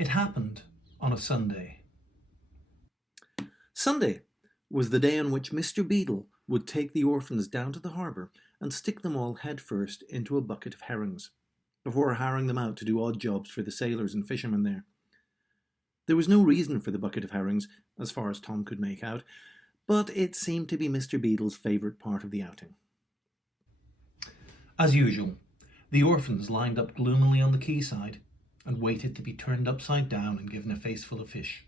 It happened on a Sunday. Sunday was the day on which Mr. Beadle would take the orphans down to the harbour and stick them all head first into a bucket of herrings, before hiring them out to do odd jobs for the sailors and fishermen there. There was no reason for the bucket of herrings, as far as Tom could make out, but it seemed to be Mr. Beadle's favourite part of the outing. As usual, the orphans lined up gloomily on the quayside and waited to be turned upside down and given a face full of fish.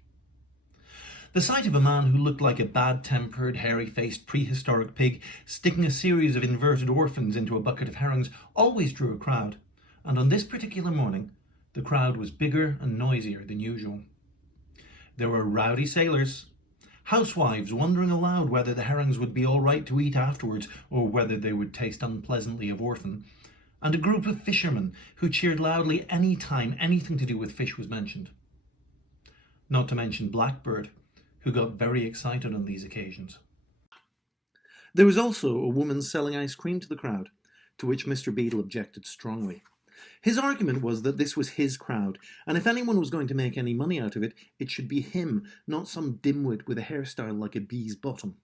The sight of a man who looked like a bad-tempered, hairy-faced, prehistoric pig sticking a series of inverted orphans into a bucket of herrings always drew a crowd, and on this particular morning the crowd was bigger and noisier than usual. There were rowdy sailors, housewives wondering aloud whether the herrings would be all right to eat afterwards or whether they would taste unpleasantly of orphan, and a group of fishermen who cheered loudly any time anything to do with fish was mentioned. Not to mention Blackbird, who got very excited on these occasions. There was also a woman selling ice cream to the crowd, to which Mr. Beadle objected strongly. His argument was that this was his crowd, and if anyone was going to make any money out of it, it should be him, not some dimwit with a hairstyle like a bee's bottom.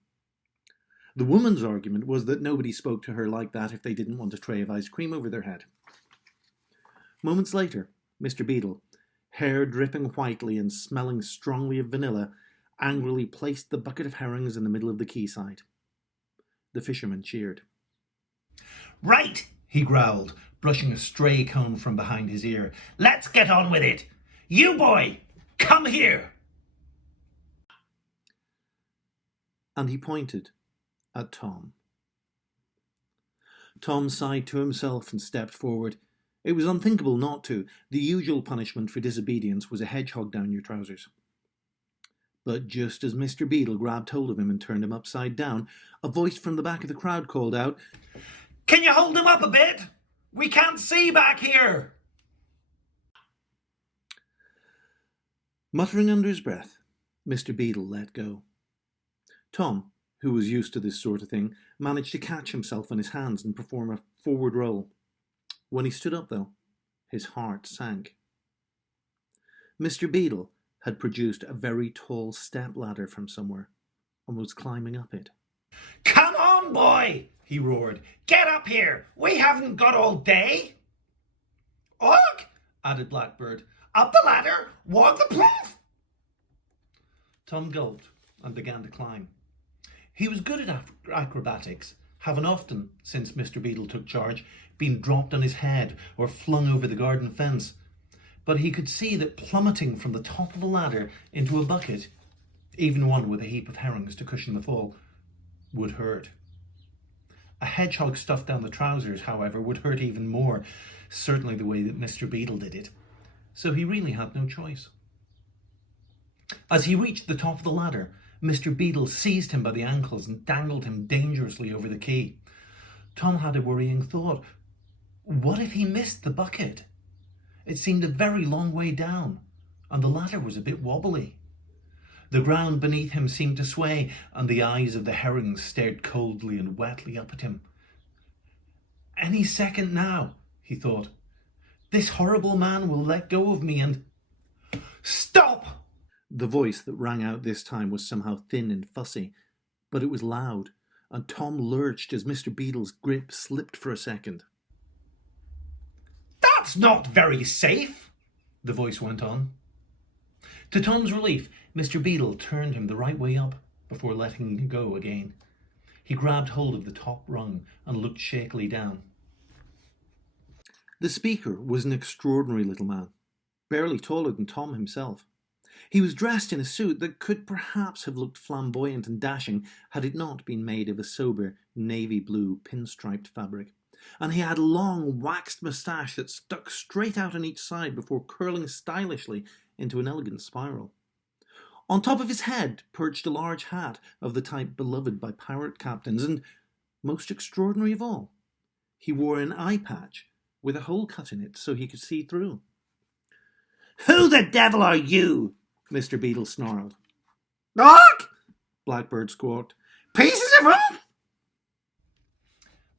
The woman's argument was that nobody spoke to her like that if they didn't want a tray of ice cream over their head. Moments later, Mr. Beadle, hair dripping whitely and smelling strongly of vanilla, angrily placed the bucket of herrings in the middle of the quayside. The fisherman cheered. "Right," he growled, brushing a stray cone from behind his ear. "Let's get on with it. You boy, come here." And he pointed at Tom. Tom sighed to himself and stepped forward. It was unthinkable not to. The usual punishment for disobedience was a hedgehog down your trousers. But just as Mr. Beadle grabbed hold of him and turned him upside down, a voice from the back of the crowd called out, "Can you hold him up a bit? We can't see back here." Muttering under his breath, Mr. Beadle let go. Tom, who was used to this sort of thing, managed to catch himself on his hands and perform a forward roll. When he stood up, though, his heart sank. Mr. Beadle had produced a very tall step-ladder from somewhere and was climbing up it. "Come on, boy," he roared. "Get up here. We haven't got all day." "Ugh," added Blackbird. "Up the ladder, walk the plank." Tom gulped and began to climb. He was good at acrobatics, having often, since Mr. Beadle took charge, been dropped on his head or flung over the garden fence. But he could see that plummeting from the top of a ladder into a bucket, even one with a heap of herrings to cushion the fall, would hurt. A hedgehog stuffed down the trousers, however, would hurt even more, certainly the way that Mr. Beadle did it. So he really had no choice. As he reached the top of the ladder, Mr. Beadle seized him by the ankles and dangled him dangerously over the quay. Tom had a worrying thought. What if he missed the bucket? It seemed a very long way down, and the ladder was a bit wobbly. The ground beneath him seemed to sway, and the eyes of the herrings stared coldly and wetly up at him. Any second now, he thought, this horrible man will let go of me and... "Stop!" The voice that rang out this time was somehow thin and fussy, but it was loud, and Tom lurched as Mr. Beadle's grip slipped for a second. "That's not very safe," the voice went on. To Tom's relief, Mr. Beadle turned him the right way up before letting him go again. He grabbed hold of the top rung and looked shakily down. The speaker was an extraordinary little man, barely taller than Tom himself. He was dressed in a suit that could perhaps have looked flamboyant and dashing had it not been made of a sober navy blue pinstriped fabric, and he had a long waxed moustache that stuck straight out on each side before curling stylishly into an elegant spiral. On top of his head perched a large hat of the type beloved by pirate captains, and, most extraordinary of all, he wore an eye patch with a hole cut in it so he could see through. "Who the devil are you?" Mr. Beadle snarled. "Ark!" Blackbird squawked. "Pieces of rope!"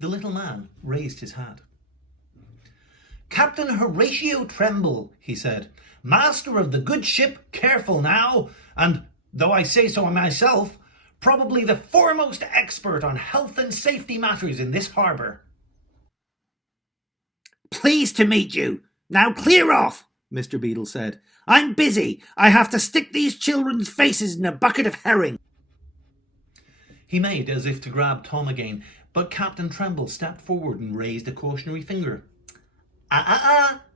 The little man raised his hat. Captain Horatio Tremble, he said, master of the good ship Careful now, and, though I say so myself, probably the foremost expert on health and safety matters in this harbour. Pleased to meet you. Now clear off, Mr. Beadle said. I'm busy. I have to stick these children's faces in a bucket of herring. He made as if to grab Tom again, but Captain Tremble stepped forward and raised a cautionary finger.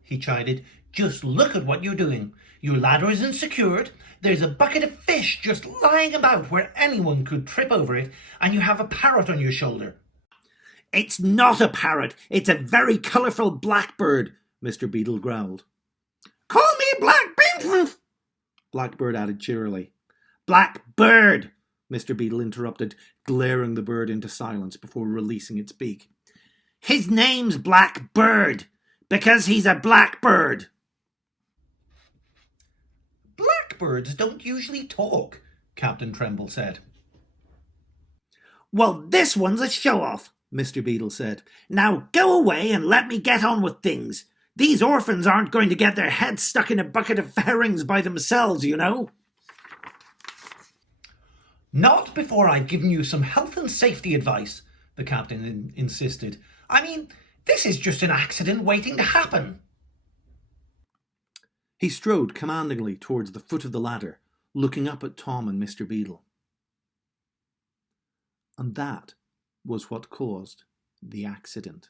He chided. Just look at what you're doing. Your ladder isn't secured. There's a bucket of fish just lying about where anyone could trip over it, and you have a parrot on your shoulder. It's not a parrot. It's a very colourful blackbird, Mr. Beadle growled. Call me Blackbird, Blackbird added cheerily. Blackbird, Mr. Beadle interrupted, glaring the bird into silence before releasing its beak. His name's Blackbird, because he's a blackbird. Blackbirds don't usually talk, Captain Tremble said. Well, this one's a show-off, Mr. Beadle said. Now go away and let me get on with things. These orphans aren't going to get their heads stuck in a bucket of herrings by themselves, you know. Not before I've given you some health and safety advice, the captain insisted. I mean, this is just an accident waiting to happen. He strode commandingly towards the foot of the ladder, looking up at Tom and Mr. Beadle. And that was what caused the accident.